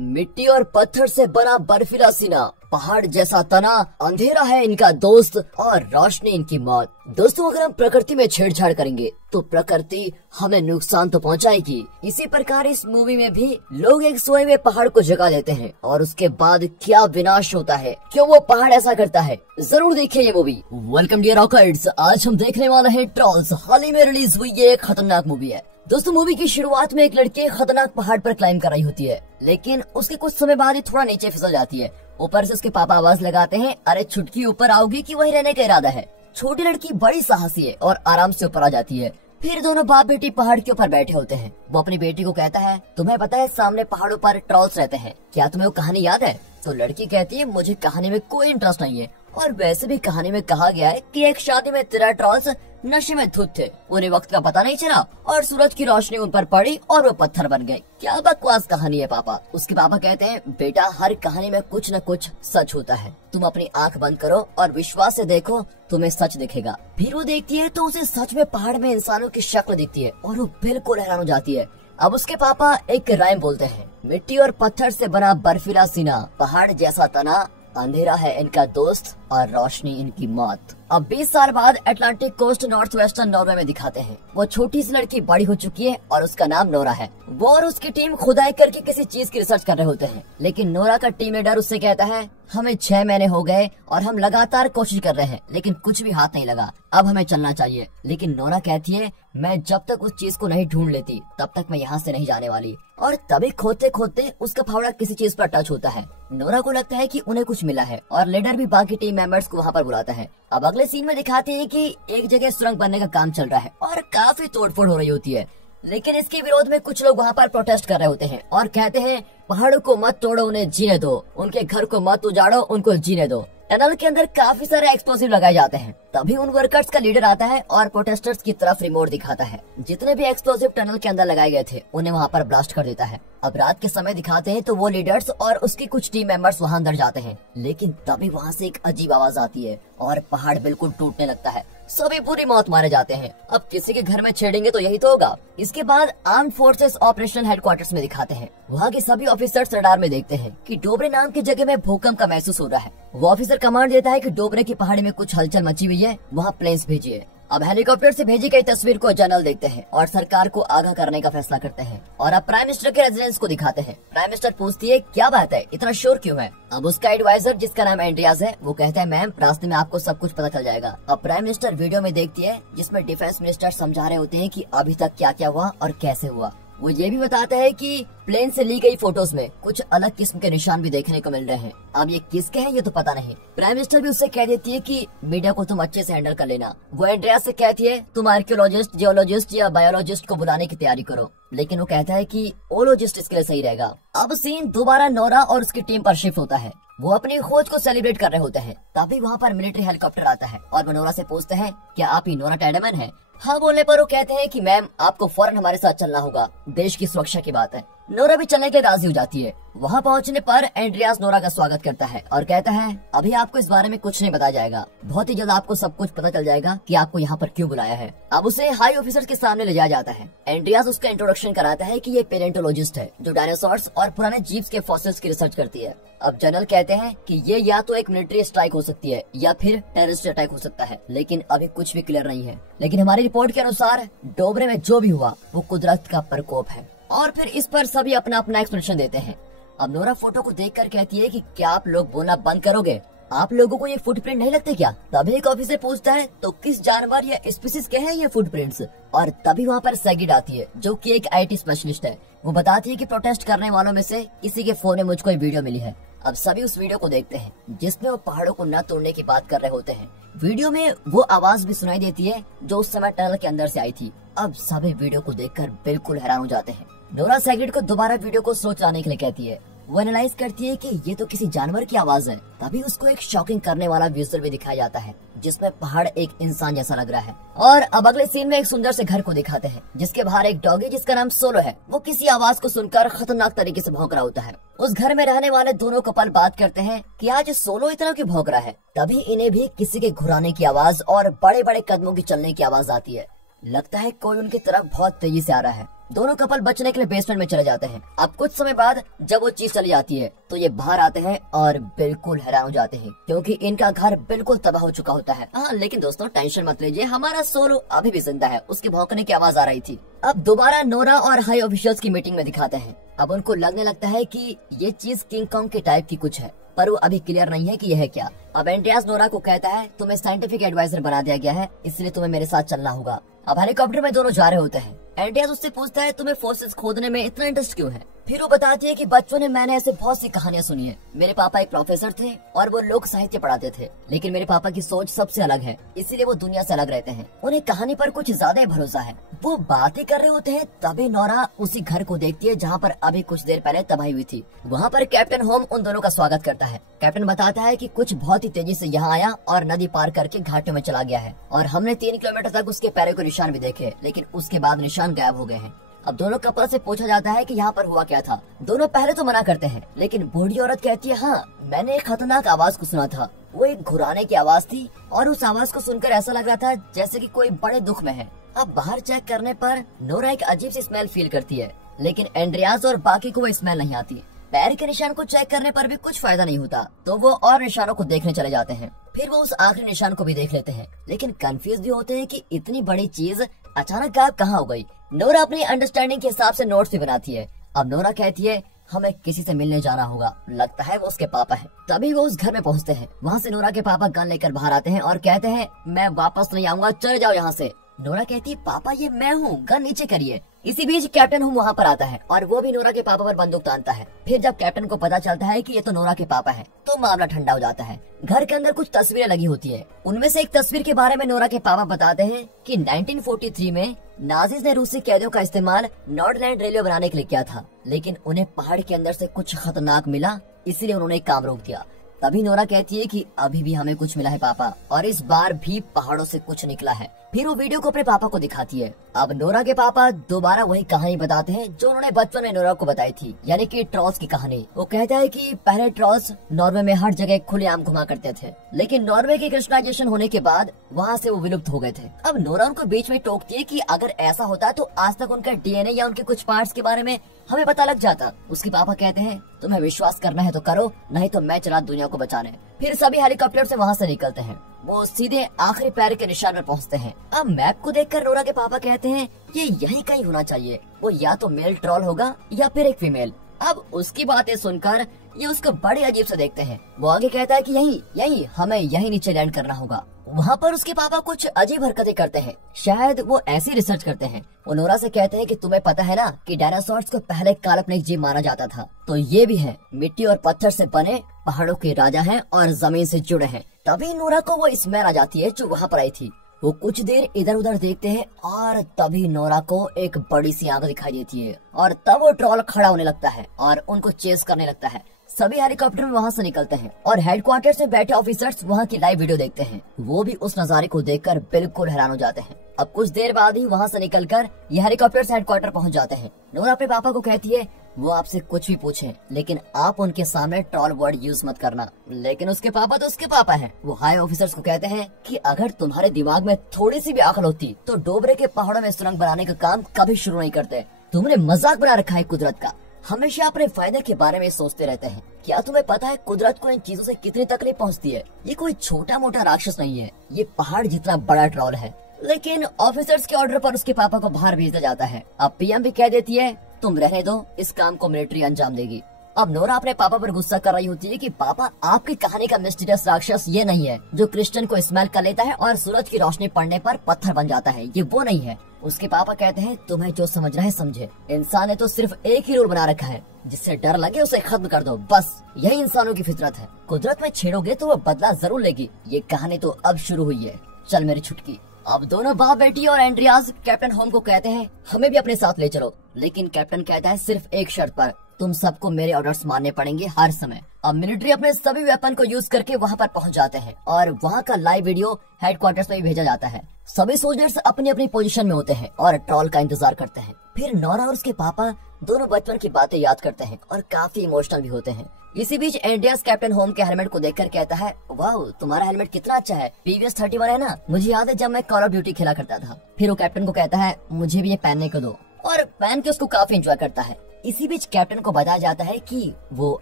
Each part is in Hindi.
मिट्टी और पत्थर से बना बर्फीला सीना, पहाड़ जैसा तना, अंधेरा है इनका दोस्त और रोशनी इनकी मौत। दोस्तों, अगर हम प्रकृति में छेड़छाड़ करेंगे तो प्रकृति हमें नुकसान तो पहुंचाएगी। इसी प्रकार इस मूवी में भी लोग एक सोए हुए पहाड़ को जगा देते हैं और उसके बाद क्या विनाश होता है, क्यों वो पहाड़ ऐसा करता है, जरूर देखिए ये मूवी। वेलकम डियर रॉकर्स, आज हम देखने वाले हैं ट्रॉल्स। हाल ही में रिलीज हुई ये एक खतरनाक मूवी है। दोस्तों, मूवी की शुरुआत में एक लड़की खतरनाक पहाड़ पर क्लाइंब कर रही होती है, लेकिन उसके कुछ समय बाद ही थोड़ा नीचे फिसल जाती है। ऊपर से उसके पापा आवाज लगाते हैं, अरे छुटकी ऊपर आओगी कि वही रहने का इरादा है। छोटी लड़की बड़ी साहसी है और आराम से ऊपर आ जाती है। फिर दोनों बाप बेटी पहाड़ के ऊपर बैठे होते हैं। वो अपनी बेटी को कहता है, तुम्हें पता है सामने पहाड़ों पर ट्रॉल्स रहते हैं, क्या तुम्हें वो कहानी याद है? तो लड़की कहती है, मुझे कहानी में कोई इंटरेस्ट नहीं है, और वैसे भी कहानी में कहा गया है कि एक शादी में 13 ट्रॉल्स नशे में धुत थे, उन्हें वक्त का पता नहीं चला और सूरज की रोशनी उन पर पड़ी और वो पत्थर बन गए। क्या बकवास कहानी है पापा। उसके पापा कहते हैं, बेटा हर कहानी में कुछ न कुछ सच होता है, तुम अपनी आंख बंद करो और विश्वास से देखो, तुम्हें सच दिखेगा। फिर वो देखती है तो उसे सच में पहाड़ में इंसानों की शक्ल दिखती है और वो बिल्कुल हैरान हो जाती है। अब उसके पापा एक राइम बोलते हैं, मिट्टी और पत्थर से बना बर्फीला सीना, पहाड़ जैसा तना, अंधेरा है इनका दोस्त और रोशनी इनकी मौत। अब 20 साल बाद Atlantic coast north western Norway में दिखाते हैं। वो छोटी सी लड़की बड़ी हो चुकी है और उसका नाम नोरा है। वो और उसकी टीम खुदाई करके किसी चीज की रिसर्च कर रहे होते हैं, लेकिन नोरा का टीम लीडर उससे कहता है, हमें 6 महीने हो गए और हम लगातार कोशिश कर रहे हैं, लेकिन कुछ भी हाथ नहीं लगा, अब हमें चलना चाहिए। लेकिन नोरा कहती है, मैं जब तक उस चीज को नहीं ढूंढ लेती तब तक मैं यहाँ से नहीं जाने वाली। और तभी खोदते खोदते उसका फावड़ा किसी चीज पर टच होता है। नोरा को लगता है कि उन्हें कुछ मिला है और लीडर भी बाकी टीम मेंबर्स को वहाँ पर बुलाता है। अब अगले सीन में दिखाते हैं कि एक जगह सुरंग बनने का काम चल रहा है और काफी तोड़फोड़ हो रही होती है, लेकिन इसके विरोध में कुछ लोग वहाँ पर प्रोटेस्ट कर रहे होते हैं और कहते हैं, पहाड़ों को मत तोड़ो, उन्हें जीने दो, उनके घर को मत उजाड़ो, उनको जीने दो। टनल के अंदर काफी सारे एक्सप्लोसिव लगाए जाते हैं। तभी उन वर्कर्स का लीडर आता है और प्रोटेस्टर्स की तरफ रिमोट दिखाता है। जितने भी एक्सप्लोसिव टनल के अंदर लगाए गए थे उन्हें वहाँ पर ब्लास्ट कर देता है। अब रात के समय दिखाते हैं तो वो लीडर्स और उसकी कुछ टीम मेंबर्स वहाँ अंदर जाते हैं, लेकिन तभी वहाँ से एक अजीब आवाज आती है और पहाड़ बिल्कुल टूटने लगता है। सभी बुरी मौत मारे जाते हैं। अब किसी के घर में छेड़ेंगे तो यही तो होगा। इसके बाद आर्म्ड फोर्सेस ऑपरेशनल हेडक्वार्टर्स में दिखाते हैं। वहाँ के सभी ऑफिसर्स रडार में देखते हैं कि डोबरे नाम की जगह में भूकंप का महसूस हो रहा है। वो ऑफिसर कमांड देता है कि डोबरे की पहाड़ी में कुछ हलचल मची हुई है, वहाँ प्लेन्स भेजिए। अब हेलीकॉप्टर से भेजी गई तस्वीर को जनरल देखते हैं और सरकार को आगाह करने का फैसला करते हैं और अब प्राइम मिनिस्टर के रेजिडेंस को दिखाते हैं। प्राइम मिनिस्टर पूछती है, क्या बात है, इतना शोर क्यों है? अब उसका एडवाइजर जिसका नाम एंड्रियास है वो कहता है, मैम रास्ते में आपको सब कुछ पता चल जाएगा। अब प्राइम मिनिस्टर वीडियो में देखती है जिसमें डिफेंस मिनिस्टर समझा रहे होते हैं कि अभी तक क्या क्या हुआ और कैसे हुआ। वो ये भी बताता है कि प्लेन से ली गई फोटोज में कुछ अलग किस्म के निशान भी देखने को मिल रहे हैं। अब ये किसके हैं ये तो पता नहीं। प्राइम मिनिस्टर भी उससे कह देती है कि मीडिया को तुम अच्छे से हैंडल कर लेना। वो एंड्रियास से कहती है, तुम आर्कियोलॉजिस्ट, जियोलॉजिस्ट या बायोलॉजिस्ट को बुलाने की तैयारी करो, लेकिन वो कहता है कि ओलॉजिस्ट इसके लिए सही रहेगा। अब सीन दोबारा नोरा और उसकी टीम पर शिफ्ट होता है। वो अपनी खोज को सेलिब्रेट कर रहे होते हैं। तभी वहाँ पर मिलिट्री हेलीकॉप्टर आता है और वो नोरा से पूछते हैं, क्या आप ही नोरा टैडमैन हैं? हाँ बोलने पर वो कहते हैं कि मैम आपको फौरन हमारे साथ चलना होगा, देश की सुरक्षा की बात है। नोरा भी चलने के लिए राजी हो जाती है। वहाँ पहुँचने पर एंड्रियास नोरा का स्वागत करता है और कहता है, अभी आपको इस बारे में कुछ नहीं बताया जाएगा, बहुत ही जल्द आपको सब कुछ पता चल जाएगा कि आपको यहाँ पर क्यों बुलाया है। अब उसे हाई ऑफिसर के सामने ले जाया जाता है। एंड्रियास उसका इंट्रोडक्शन कराता है कि ये पेलेंटोलॉजिस्ट है जो डायनासोर्स और पुराने जीव्स के फॉसिल्स की रिसर्च करती है। अब जनरल कहते हैं कि ये या तो एक मिलिट्री स्ट्राइक हो सकती है या फिर टेररिस्ट अटैक हो सकता है, लेकिन अभी कुछ भी क्लियर नहीं है। लेकिन हमारी रिपोर्ट के अनुसार डोबरे में जो भी हुआ वो कुदरत का प्रकोप है। और फिर इस पर सभी अपना अपना एक्सप्लेनेशन देते हैं। अब नोरा फोटो को देखकर कहती है कि क्या आप लोग बोलना बंद करोगे? आप लोगों को ये फुटप्रिंट नहीं लगते क्या? तभी एक ऑफिसर पूछता है, तो किस जानवर या स्पीसीज के हैं ये फुटप्रिंट्स? और तभी वहाँ पर सैगिड आती है जो कि एक IT स्पेशलिस्ट है। वो बताती है कि प्रोटेस्ट करने वालों में से किसी के फोन में मुझको एक वीडियो मिली है। अब सभी उस वीडियो को देखते हैं जिसमें वो पहाड़ों को न तोड़ने की बात कर रहे होते हैं। वीडियो में वो आवाज भी सुनाई देती है जो उस समय टनल के अंदर से आई थी। अब सभी वीडियो को देखकर बिल्कुल हैरान हो जाते हैं। नोरा सैगिड को दोबारा वीडियो को स्लो चलाने के लिए कहती है। वो एनालाइज करती है कि ये तो किसी जानवर की आवाज है। तभी उसको एक शॉकिंग करने वाला विजुअल भी दिखाया जाता है जिसमें पहाड़ एक इंसान जैसा लग रहा है। और अब अगले सीन में एक सुंदर से घर को दिखाते हैं जिसके बाहर एक डॉगी जिसका नाम सोलो है, वो किसी आवाज को सुनकर खतरनाक तरीके से भौंक रहा होता है। उस घर में रहने वाले दोनों कपल बात करते हैं कि आज सोलो इतना क्यों भौंक रहा है। तभी इन्हें भी किसी के घुराने की आवाज और बड़े बड़े कदमों की चलने की आवाज आती है। लगता है कोई उनकी तरफ बहुत तेजी से आ रहा है। दोनों कपल बचने के लिए बेसमेंट में चले जाते हैं। अब कुछ समय बाद जब वो चीज चली जाती है तो ये बाहर आते हैं और बिल्कुल हैरान हो जाते हैं क्योंकि इनका घर बिल्कुल तबाह हो चुका होता है। हाँ, लेकिन दोस्तों टेंशन मत लीजिए, हमारा सोलो अभी भी जिंदा है, उसके भौंकने की आवाज आ रही थी। अब दोबारा नोरा और हाई ऑफिशियल्स की मीटिंग में दिखाते हैं। अब उनको लगने लगता है कि ये चीज किंग कॉन्ग के टाइप की कुछ है, पर वो अभी क्लियर नहीं है कि यह है क्या। अब एंड्रियास नोरा को कहता है तुम्हें साइंटिफिक एडवाइजर बना दिया गया है, इसलिए तुम्हें मेरे साथ चलना होगा। अब हेलीकॉप्टर में दोनों जा रहे होते हैं। एंड्रियास उससे पूछता है तुम्हें फोर्सेस खोदने में इतना इंटरेस्ट क्यों है। फिर वो बताती है कि बचपन में मैंने ऐसे बहुत सी कहानियां सुनी है। मेरे पापा एक प्रोफेसर थे और वो लोक साहित्य पढ़ाते थे, लेकिन मेरे पापा की सोच सबसे अलग है, इसीलिए वो दुनिया से अलग रहते हैं। उन्हें कहानी पर कुछ ज्यादा ही भरोसा है। वो बातें कर रहे होते हैं तभी नोरा उसी घर को देखती है जहाँ पर अभी कुछ देर पहले तबाही हुई थी। वहाँ पर कैप्टन होम उन दोनों का स्वागत करता है। कैप्टन बताता है कि कुछ बहुत ही तेजी से यहाँ आया और नदी पार करके घाटों में चला गया है और हमने 3 किलोमीटर तक उसके पैरों के निशान भी देखे, लेकिन उसके बाद निशान गायब हो गए हैं। अब दोनों कपल से पूछा जाता है कि यहाँ पर हुआ क्या था। दोनों पहले तो मना करते हैं, लेकिन बूढ़ी औरत कहती है हाँ, मैंने एक खतरनाक आवाज को सुना था। वो एक घुराने की आवाज थी और उस आवाज को सुनकर ऐसा लग रहा था जैसे कि कोई बड़े दुख में है। अब बाहर चेक करने पर नोरा एक अजीब सी स्मेल फील करती है, लेकिन एंड्रियास और बाकी को वो स्मेल नहीं आती। पैर के निशान को चेक करने पर भी कुछ फायदा नहीं होता, तो वो और निशानों को देखने चले जाते हैं। फिर वो उस आखिरी निशान को भी देख लेते हैं, लेकिन कंफ्यूज भी होते हैं कि इतनी बड़ी चीज अचानक गायब कहाँ हो गई। नोरा अपनी अंडरस्टैंडिंग के हिसाब से नोट्स भी बनाती है। अब नोरा कहती है हमें किसी से मिलने जाना होगा, लगता है वो उसके पापा है। तभी वो उस घर में पहुंचते हैं। वहाँ से नोरा के पापा गन लेकर बाहर आते हैं और कहते हैं मैं वापस नहीं आऊंगा, चले जाओ यहाँ से। नोरा कहती है पापा ये मैं हूँ, गन नीचे करिए। इसी बीच कैप्टन होम वहाँ पर आता है और वो भी नोरा के पापा पर बंदूक तानता है। फिर जब कैप्टन को पता चलता है कि ये तो नोरा के पापा है, तो मामला ठंडा हो जाता है। घर के अंदर कुछ तस्वीरें लगी होती है। उनमें से एक तस्वीर के बारे में नोरा के पापा बताते हैं कि 1943 में नाजीज ने रूसी कैदियों का इस्तेमाल नॉर्डलैंड रेलवे बनाने के लिए किया था, लेकिन उन्हें पहाड़ के अंदर से कुछ खतरनाक मिला, इसलिए उन्होंने काम रोक दिया। तभी नोरा कहती है कि अभी भी हमें कुछ मिला है पापा, और इस बार भी पहाड़ों से कुछ निकला है। फिर वो वीडियो को अपने पापा को दिखाती है। अब नोरा के पापा दोबारा वही कहानी बताते हैं जो उन्होंने बचपन में नोरा को बताई थी, यानी कि ट्रॉल्स की कहानी। वो कहता है कि पहले ट्रॉल्स नॉर्वे में हर जगह खुलेआम घुमा करते थे, लेकिन नॉर्वे की क्रिश्चियनाइजेशन होने के बाद वहाँ से वो विलुप्त हो गए थे। अब नोरा उनको बीच में टोकती है कि अगर ऐसा होता तो आज तक उनका डीएनए या उनके कुछ पार्ट्स के बारे में हमें पता लग जाता। उसके पापा कहते हैं तुम्हें विश्वास करना है तो करो, नहीं तो मैं चला दुनिया को बचाने। फिर सभी हेलीकॉप्टर से वहाँ से निकलते हैं। वो सीधे आखिरी पैर के निशान पर पहुँचते हैं। अब मैप को देखकर नोरा के पापा कहते हैं ये यही कहीं होना चाहिए, वो या तो मेल ट्रॉल होगा या फिर एक फीमेल। अब उसकी बातें सुनकर ये उसको बड़े अजीब से देखते हैं। वो आगे कहता है कि यही हमें यही नीचे लैंड करना होगा। वहाँ पर उसके पापा कुछ अजीब हरकतें करते हैं, शायद वो ऐसी रिसर्च करते हैं। वो नोरा से कहते हैं कि तुम्हें पता है ना कि डायनासोर्स को पहले काल्पनिक जीव माना जाता था, तो ये भी है, मिट्टी और पत्थर से बने पहाड़ों के राजा हैं और जमीन से जुड़े हैं। तभी नोरा को वो स्मेल आ जाती है जो वहाँ पर आई थी। वो कुछ देर इधर उधर देखते हैं और तभी नोरा को एक बड़ी सी आग दिखाई देती है और तब वो ट्रॉल खड़ा होने लगता है और उनको चेस करने लगता है। सभी हेलीकॉप्टर में वहाँ से निकलते हैं और हेडक्वार्टर से बैठे ऑफिसर्स वहाँ की लाइव वीडियो देखते हैं। वो भी उस नजारे को देखकर बिल्कुल हैरान हो जाते हैं। अब कुछ देर बाद ही वहाँ से निकलकर ये हेलीकॉप्टर से हेडक्वार्टर पहुँच जाते हैं। नोरा अपने पापा को कहती है वो आपसे कुछ भी पूछे, लेकिन आप उनके सामने ट्रॉल वर्ड यूज मत करना। लेकिन उसके पापा तो उसके पापा हैं। वो हाई ऑफिसर्स को कहते हैं कि अगर तुम्हारे दिमाग में थोड़ी सी भी अकल होती तो डोबरे के पहाड़ों में सुरंग बनाने का काम कभी शुरू नहीं करते। तुमने मजाक बना रखा है कुदरत का, हमेशा अपने फायदे के बारे में सोचते रहते हैं। क्या तुम्हें पता है कुदरत को इन चीजों से कितनी तकलीफ पहुंचती है? ये कोई छोटा मोटा राक्षस नहीं है, ये पहाड़ जितना बड़ा ट्रॉल है। लेकिन ऑफिसर्स के ऑर्डर पर उसके पापा को बाहर भेज दिया जाता है। अब पीएम भी कह देती है तुम रहने दो, इस काम को मिलिट्री अंजाम देगी। अब नोरा अपने पापा पर गुस्सा कर रही होती है कि पापा आपकी कहानी का मिस्टीरियस राक्षस ये नहीं है जो क्रिश्चियन को स्मेल कर लेता है और सूरज की रोशनी पड़ने पर पत्थर बन जाता है, ये वो नहीं है। उसके पापा कहते हैं तुम्हें जो समझना है समझे, इंसान ने तो सिर्फ एक ही रूल बना रखा है, जिससे डर लगे उसे खत्म कर दो, बस यही इंसानों की फितरत है। कुदरत में छेड़ोगे तो वो बदला जरूर लेगी। ये कहानी तो अब शुरू हुई है, चल मेरी छुटकी। अब दोनों बाप बेटी और एंड्रियास कैप्टन होम को कहते हैं हमें भी अपने साथ ले चलो, लेकिन कैप्टन कहता है सिर्फ एक शर्त पर, तुम सबको मेरे ऑर्डर्स मानने पड़ेंगे हर समय। अब मिलिट्री अपने सभी वेपन को यूज करके वहाँ पर पहुँच जाते हैं और वहाँ का लाइव वीडियो हेडक्वार्टर्स में भी भेजा जाता है। सभी सोल्जर्स अपनी अपनी पोजीशन में होते हैं और ट्रॉल का इंतजार करते हैं। फिर नोरा और उसके पापा दोनों बचपन की बातें याद करते हैं और काफी इमोशनल भी होते हैं। इसी बीच एंड्रियास कैप्टन होम के हेलमेट को देखकर कहता है वाह तुम्हारा हेलमेट कितना अच्छा है, PVS 31 है ना, मुझे याद है जब मैं कॉल ऑफ ड्यूटी खेला करता था। फिर वो कैप्टन को कहता है मुझे भी ये पहनने को दो। और पहन के उसको काफी एंजॉय करता है। इसी बीच कैप्टन को बताया जाता है कि वो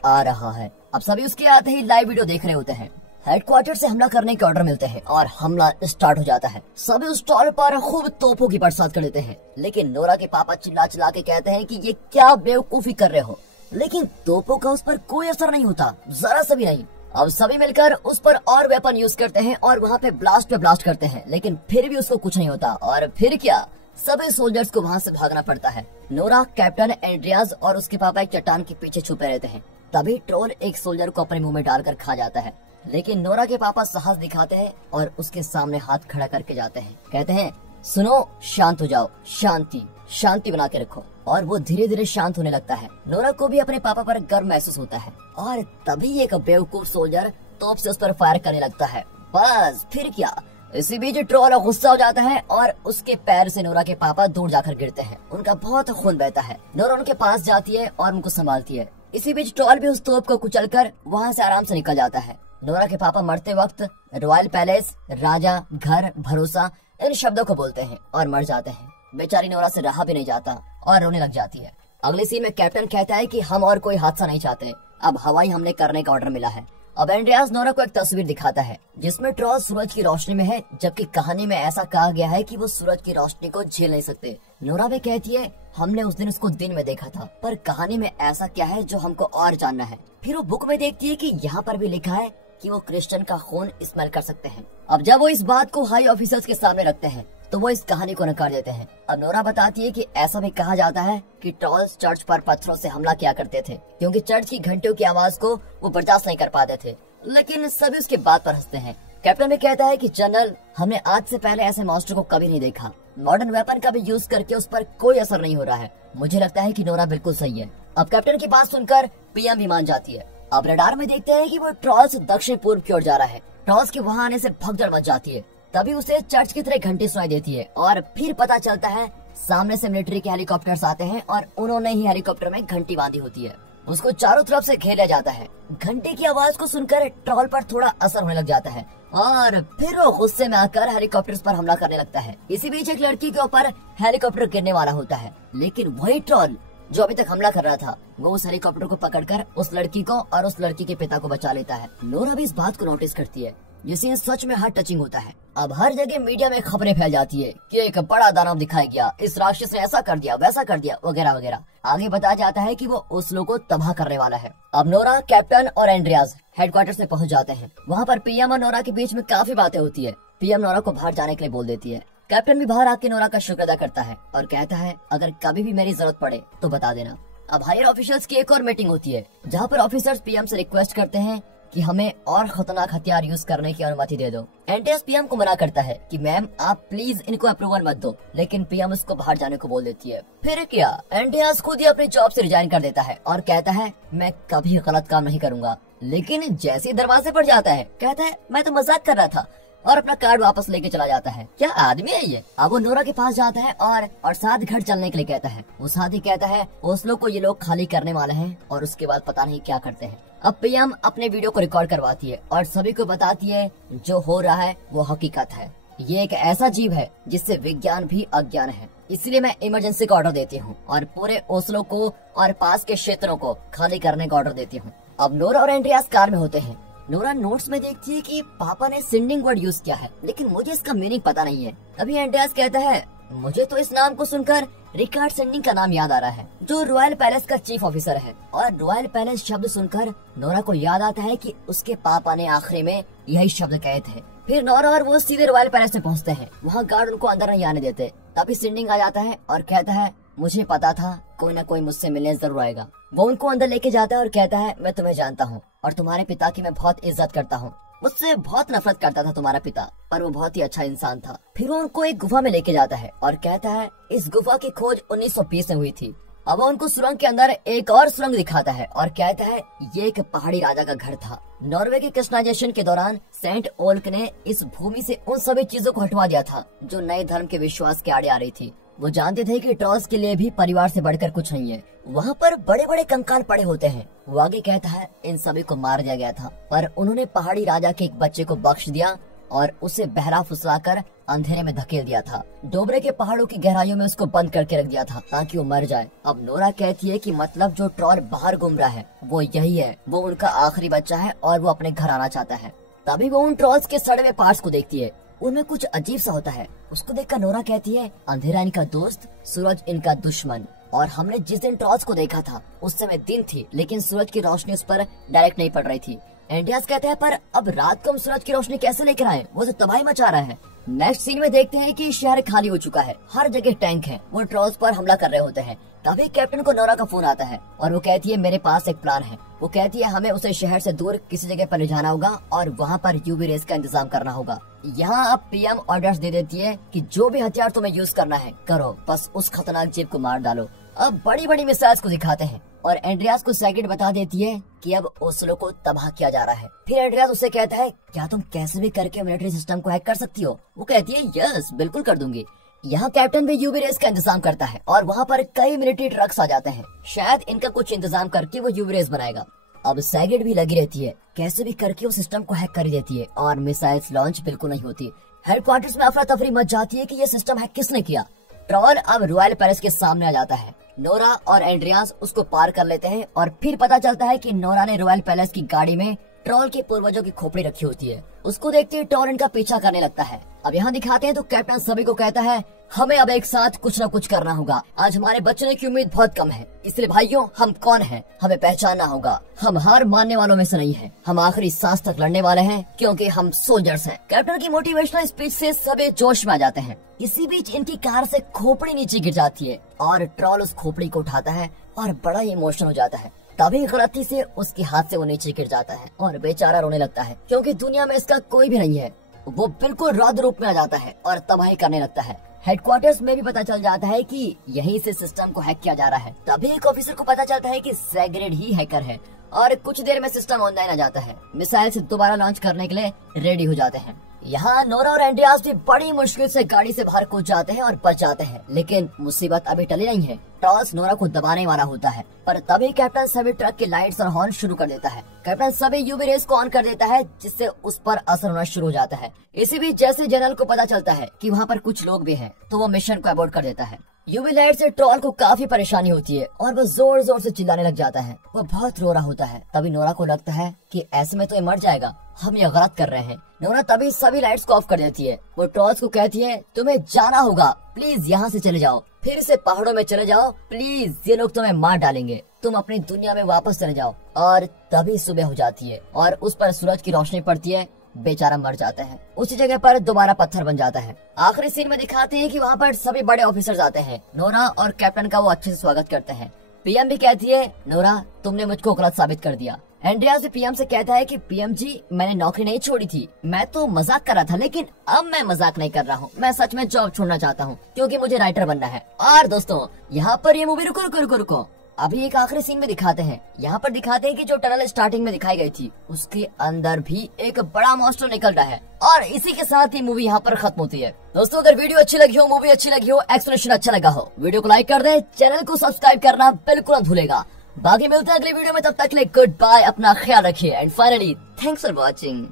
आ रहा है। अब सभी उसके आते ही लाइव वीडियो देख रहे होते हैं। हेडक्वार्टर से हमला करने के ऑर्डर मिलते हैं और हमला स्टार्ट हो जाता है। सभी उस स्टॉल पर खूब तोपों की बरसात कर देते हैं, लेकिन नोरा के पापा चिल्ला चिल्ला के कहते हैं कि ये क्या बेवकूफी कर रहे हो, लेकिन तोपों का उस पर कोई असर नहीं होता, जरा सा भी नहीं। अब सभी मिलकर उस पर और वेपन यूज करते हैं और वहाँ पे ब्लास्ट करते हैं, लेकिन फिर भी उसको कुछ नहीं होता। और फिर क्या, सभी सोल्जर्स को वहाँ से भागना पड़ता है। नोरा, कैप्टन, एंड्रियास और उसके पापा एक चट्टान के पीछे छुपे रहते हैं। तभी ट्रोल एक सोल्जर को अपने मुंह में डालकर खा जाता है, लेकिन नोरा के पापा साहस दिखाते हैं और उसके सामने हाथ खड़ा करके जाते हैं। कहते हैं, सुनो, शांत हो जाओ, शांति बना के रखो। और वो धीरे धीरे शांत होने लगता है। नोरा को भी अपने पापा पर गर्व महसूस होता है और तभी एक बेवकूफ सोल्जर तोप से उस पर फायर करने लगता है। बस फिर क्या, इसी बीच ट्रोल गुस्सा हो जाता है और उसके पैर से नोरा के पापा दूर जाकर गिरते हैं। उनका बहुत खून बहता है। नोरा उनके पास जाती है और उनको संभालती है। इसी बीच ट्रोल भी उस तोप को कुचलकर वहाँ से आराम से निकल जाता है। नोरा के पापा मरते वक्त रॉयल पैलेस, राजा, घर, भरोसा इन शब्दों को बोलते हैं और मर जाते हैं। बेचारी नोरा से रहा भी नहीं जाता और रोने लग जाती है। अगले सीन में कैप्टन कहता है कि हम और कोई हादसा नहीं चाहते, अब हवाई हमले करने का ऑर्डर मिला है। अब एंड्रियास नोरा को एक तस्वीर दिखाता है जिसमें ट्रोल सूरज की रोशनी में है, जबकि कहानी में ऐसा कहा गया है कि वो सूरज की रोशनी को झेल नहीं सकते। नोरा भी कहती है, हमने उस दिन उसको दिन में देखा था, पर कहानी में ऐसा क्या है जो हमको और जानना है। फिर वो बुक में देखती है कि यहाँ पर भी लिखा है कि वो क्रिश्चियन का खून स्मेल कर सकते हैं। अब जब वो इस बात को हाई ऑफिसर्स के सामने रखते हैं तो वो इस कहानी को नकार देते हैं। अब नोरा बताती है कि ऐसा भी कहा जाता है कि ट्रोल्स चर्च पर पत्थरों से हमला किया करते थे, क्योंकि चर्च की घंटियों की आवाज को वो बर्दाश्त नहीं कर पाते थे, लेकिन सभी उसके बात पर हंसते हैं। कैप्टन भी कहता है कि जनरल, हमने आज से पहले ऐसे मॉन्स्टर को कभी नहीं देखा। मॉडर्न वेपन का भी यूज करके उस पर कोई असर नहीं हो रहा है। मुझे लगता है कि नोरा बिल्कुल सही है। अब कैप्टन की बात सुनकर पीएम भी मान जाती है। अब रडार में देखते हैं कि वो ट्रोल्स दक्षिण पूर्व की ओर जा रहा है। ट्रोल्स के वहाँ आने से भगदड़ मच जाती है। तभी उसे चर्च की तरह घंटी सुनाई देती है और फिर पता चलता है सामने से मिलिट्री के हेलीकॉप्टर्स आते हैं और उन्होंने ही हेलीकॉप्टर में घंटी बांधी होती है। उसको चारों तरफ से घेर लिया जाता है। घंटी की आवाज को सुनकर ट्रोल पर थोड़ा असर होने लग जाता है और फिर वो गुस्से में आकर हेलीकॉप्टर्स पर हमला करने लगता है। इसी बीच एक लड़की के ऊपर हेलीकॉप्टर गिरने वाला होता है, लेकिन वही ट्रोल जो अभी तक हमला कर रहा था वो उस हेलीकॉप्टर को पकड़कर उस लड़की को और उस लड़की के पिता को बचा लेता है। नोरा भी इस बात को नोटिस करती है। ये सीन सच में हार्ट टचिंग होता है। अब हर जगह मीडिया में खबरें फैल जाती है कि एक बड़ा दानव दिखाया गया, इस राक्षस ने ऐसा कर दिया, वैसा कर दिया, वगैरह वगैरह। आगे बताया जाता है कि वो ओस्लो को तबाह करने वाला है। अब नोरा, कैप्टन और एंड्रियास हेडक्वार्टर से पहुंच जाते हैं। वहाँ पर पीएम और नोरा के बीच में काफी बातें होती है। पीएम नोरा को बाहर जाने के लिए बोल देती है। कैप्टन भी बाहर आके नोरा का शुक्र अदा करता है और कहता है, अगर कभी भी मेरी जरूरत पड़े तो बता देना। अब हायर ऑफिसर्स की एक और मीटिंग होती है जहाँ पर ऑफिसर्स पीएम से रिक्वेस्ट करते हैं कि हमें और खतरनाक हथियार यूज करने की अनुमति दे दो। एंड्रियास पीएम को मना करता है कि मैम आप प्लीज इनको अप्रूवल मत दो, लेकिन पीएम उसको बाहर जाने को बोल देती है। फिर क्या, एंड्रियास खुद ही अपनी जॉब से रिजाइन कर देता है और कहता है मैं कभी गलत काम नहीं करूंगा। लेकिन जैसे ही दरवाजे पर जाता है कहता है मैं तो मजाक कर रहा था और अपना कार्ड वापस लेके चला जाता है। क्या आदमी है ये। अब वो नोरा के पास जाता है और साथ घर चलने के लिए कहता है। वो साथ ही कहता है ओस्लो को ये लोग खाली करने वाले हैं और उसके बाद पता नहीं क्या करते हैं। अब पीएम अपने वीडियो को रिकॉर्ड करवाती है और सभी को बताती है जो हो रहा है वो हकीकत है। ये एक ऐसा जीव है जिससे विज्ञान भी अज्ञान है, इसलिए मैं इमरजेंसी का ऑर्डर देती हूँ और पूरे ओस्लो को और पास के क्षेत्रों को खाली करने का ऑर्डर देती हूँ। अब नोरा और एंड्रियास कार में होते हैं। नोरा नोट्स में देखती है कि पापा ने सिंडिंग वर्ड यूज किया है, लेकिन मुझे इसका मीनिंग पता नहीं है। तभी एंड्रियास कहता है मुझे तो इस नाम को सुनकर रिकार्ड सिंडिंग का नाम याद आ रहा है, जो रॉयल पैलेस का चीफ ऑफिसर है। और रॉयल पैलेस शब्द सुनकर नोरा को याद आता है कि उसके पापा ने आखिरी में यही शब्द कहे थे। फिर नोरा और वो सीधे रॉयल पैलेस में पहुँचते हैं। वहाँ गार्ड उनको अंदर नहीं आने देते। तभी सिंडिंग आ जाता है और कहता है मुझे पता था कोई न कोई मुझसे मिलने जरूर आएगा। वो उनको अंदर लेके जाता है और कहता है मैं तुम्हें जानता हूँ और तुम्हारे पिता की मैं बहुत इज्जत करता हूँ। मुझसे बहुत नफरत करता था तुम्हारा पिता, पर वो बहुत ही अच्छा इंसान था। फिर वो उनको एक गुफा में लेके जाता है और कहता है इस गुफा की खोज 1920 में हुई थी। अब वो उनको सुरंग के अंदर एक और सुरंग दिखाता है और कहता है ये एक पहाड़ी राजा का घर था। नॉर्वे के क्रिश्चियनाइजेशन के दौरान सेंट ओल्क ने इस भूमि से उन सभी चीजों को हटवा दिया था जो नए धर्म के विश्वास के आड़े आ रही थी। वो जानते थे कि ट्रोल्स के लिए भी परिवार से बढ़कर कुछ नहीं है। वहाँ पर बड़े बड़े कंकाल पड़े होते हैं। वो आगे कहता है इन सभी को मार दिया गया था, पर उन्होंने पहाड़ी राजा के एक बच्चे को बख्श दिया और उसे बहरा फुसलाकर अंधेरे में धकेल दिया था। डोबरे के पहाड़ों की गहराइयों में उसको बंद करके रख दिया था ताकि वो मर जाए। अब नोरा कहती है कि मतलब जो ट्रॉल बाहर घूम रहा है वो यही है, वो उनका आखिरी बच्चा है और वो अपने घर आना चाहता है। तभी वो उन ट्रॉल्स के सड़े हुए पार्ट्स को देखती है, उनमें कुछ अजीब सा होता है। उसको देखकर नोरा कहती है अंधेरा इनका दोस्त, सूरज इनका दुश्मन। और हमने जिस दिन ट्रॉल्स को देखा था उस समय दिन थी, लेकिन सूरज की रोशनी उस पर डायरेक्ट नहीं पड़ रही थी। एंड्रियास कहता है पर अब रात को हम सूरज की रोशनी कैसे लेकर आए, वो तो तबाही मचा रहा है। नेक्स्ट सीन में देखते हैं कि शहर खाली हो चुका है, हर जगह टैंक है, वो ट्रॉल्स पर हमला कर रहे होते हैं। तभी कैप्टन को नोरा का फोन आता है और वो कहती है मेरे पास एक प्लान है। वो कहती है हमें उसे शहर से दूर किसी जगह पर ले जाना होगा और वहाँ पर यूवी रेस का इंतजाम करना होगा। यहाँ अब पीएम ऑर्डर्स दे देती है कि जो भी हथियार तुम्हें यूज करना है करो, बस उस खतरनाक जीव को मार डालो। अब बड़ी बड़ी मिसाइल्स को दिखाते हैं और एंड्रियास को सैगेट बता देती है कि अब ओस्लो को तबाह किया जा रहा है। फिर एंड्रियास उससे कहता है क्या तुम कैसे भी करके मिलिट्री सिस्टम को हैक कर सकती हो? वो कहती है यस बिल्कुल कर दूंगी। यहाँ कैप्टन भी यूवी रेस का इंतजाम करता है और वहाँ पर कई मिलिट्री ट्रक्स आ जाते हैं, शायद इनका कुछ इंतजाम करके वो यूवी रेस बनाएगा। अब सैगेट भी लगी रहती है, कैसे भी करके वो सिस्टम को हैक कर देती है और मिसाइल्स लॉन्च बिल्कुल नहीं होती। हेडक्वार्टर्स में अफरा तफरी मच जाती है कि ये सिस्टम हैक किसने किया। ट्रॉल अब रॉयल पैलेस के सामने आ जाता है। नोरा और एंड्रियास उसको पार कर लेते हैं और फिर पता चलता है कि नोरा ने रॉयल पैलेस की गाड़ी में ट्रॉल के पूर्वजों की खोपड़ी रखी होती है। उसको देखते ही ट्रॉल इनका पीछा करने लगता है। अब यहाँ दिखाते हैं तो कैप्टन सभी को कहता है हमें अब एक साथ कुछ न कुछ करना होगा, आज हमारे बचने की उम्मीद बहुत कम है, इसलिए भाइयों हम कौन हैं हमें पहचानना होगा। हम हार मानने वालों में से नहीं हैं, हम आखिरी सांस तक लड़ने वाले हैं क्योंकि हम सोल्जर्स हैं। कैप्टन की मोटिवेशनल स्पीच से सभी जोश में आ जाते हैं। इसी बीच इनकी कार से खोपड़ी नीचे गिर जाती है और ट्रॉल उस खोपड़ी को उठाता है और बड़ा ही इमोशनल हो जाता है। तभी गलती से उसके हाथ से वो नीचे गिर जाता है और बेचारा रोने लगता है क्योंकि दुनिया में इसका कोई भी नहीं है। वो बिल्कुल रौद्र रूप में आ जाता है और तबाही करने लगता है। हेडक्वार्टर्स में भी पता चल जाता है कि यहीं से सिस्टम को हैक किया जा रहा है। तभी एक ऑफिसर को पता चलता है कि सैगरेड ही हैकर है और कुछ देर में सिस्टम ऑनलाइन आ जाता है। मिसाइल से दोबारा लॉन्च करने के लिए रेडी हो जाते हैं। यहाँ नोरा और एंड्रियास भी बड़ी मुश्किल से गाड़ी से बाहर कूद जाते हैं और बच जाते हैं, लेकिन मुसीबत अभी टली नहीं है। ट्रॉल्स नोरा को दबाने वाला होता है पर तभी कैप्टन सभी ट्रक के लाइट्स और हॉर्न शुरू कर देता है। कैप्टन सभी यूवी रेस को ऑन कर देता है जिससे उस पर असर होना शुरू हो जाता है। इसी बीच जैसे जनरल को पता चलता है कि वहाँ पर कुछ लोग भी हैं तो वो मिशन को अबॉर्ट कर देता है। यूवी लाइट से ट्रॉल को काफी परेशानी होती है और वो जोर जोर से चिल्लाने लग जाता है। वो बहुत रो रहा होता है। तभी नोरा को लगता है कि ऐसे में तो ये मर जाएगा, हम ये गलत कर रहे हैं। नोरा तभी सभी लाइट्स को ऑफ कर देती है। वो ट्रॉल्स को कहती है तुम्हें जाना होगा, प्लीज यहाँ से चले जाओ, फिर से पहाड़ों में चले जाओ, प्लीज ये लोग तुम्हें मार डालेंगे, तुम अपनी दुनिया में वापस चले जाओ। और तभी सुबह हो जाती है और उस पर सूरज की रोशनी पड़ती है, बेचारा मर जाता है। उसी जगह पर दोबारा पत्थर बन जाता है। आखिरी सीन में दिखाते हैं कि वहाँ पर सभी बड़े ऑफिसर्स आते हैं। नोरा और कैप्टन का वो अच्छे से स्वागत करते हैं। पीएम भी कहती है नोरा तुमने मुझको गलत साबित कर दिया। एंड्रियास भी पीएम से कहता है कि पीएम जी मैंने नौकरी नहीं छोड़ी थी, मैं तो मजाक कर रहा था, लेकिन अब मैं मजाक नहीं कर रहा हूँ, मैं सच में जॉब छोड़ना चाहता हूँ क्योंकि मुझे राइटर बनना है। और दोस्तों यहाँ पर ये मूवी रुको रुको रुको रुको, अभी एक आखिरी सीन में दिखाते हैं। यहाँ पर दिखाते हैं कि जो टनल स्टार्टिंग में दिखाई गई थी उसके अंदर भी एक बड़ा मॉन्स्टर निकल रहा है और इसी के साथ ही मूवी यहाँ पर खत्म होती है। दोस्तों अगर वीडियो अच्छी लगी हो, मूवी अच्छी लगी हो, एक्सप्लेनेशन अच्छा लगा हो, वीडियो को लाइक कर दे, चैनल को सब्सक्राइब करना बिल्कुल मत भूलेगा। बाकी मिलते हैं अगली वीडियो में, तब तक के लिए गुड बाय, अपना ख्याल रखिए and finally thanks for watching.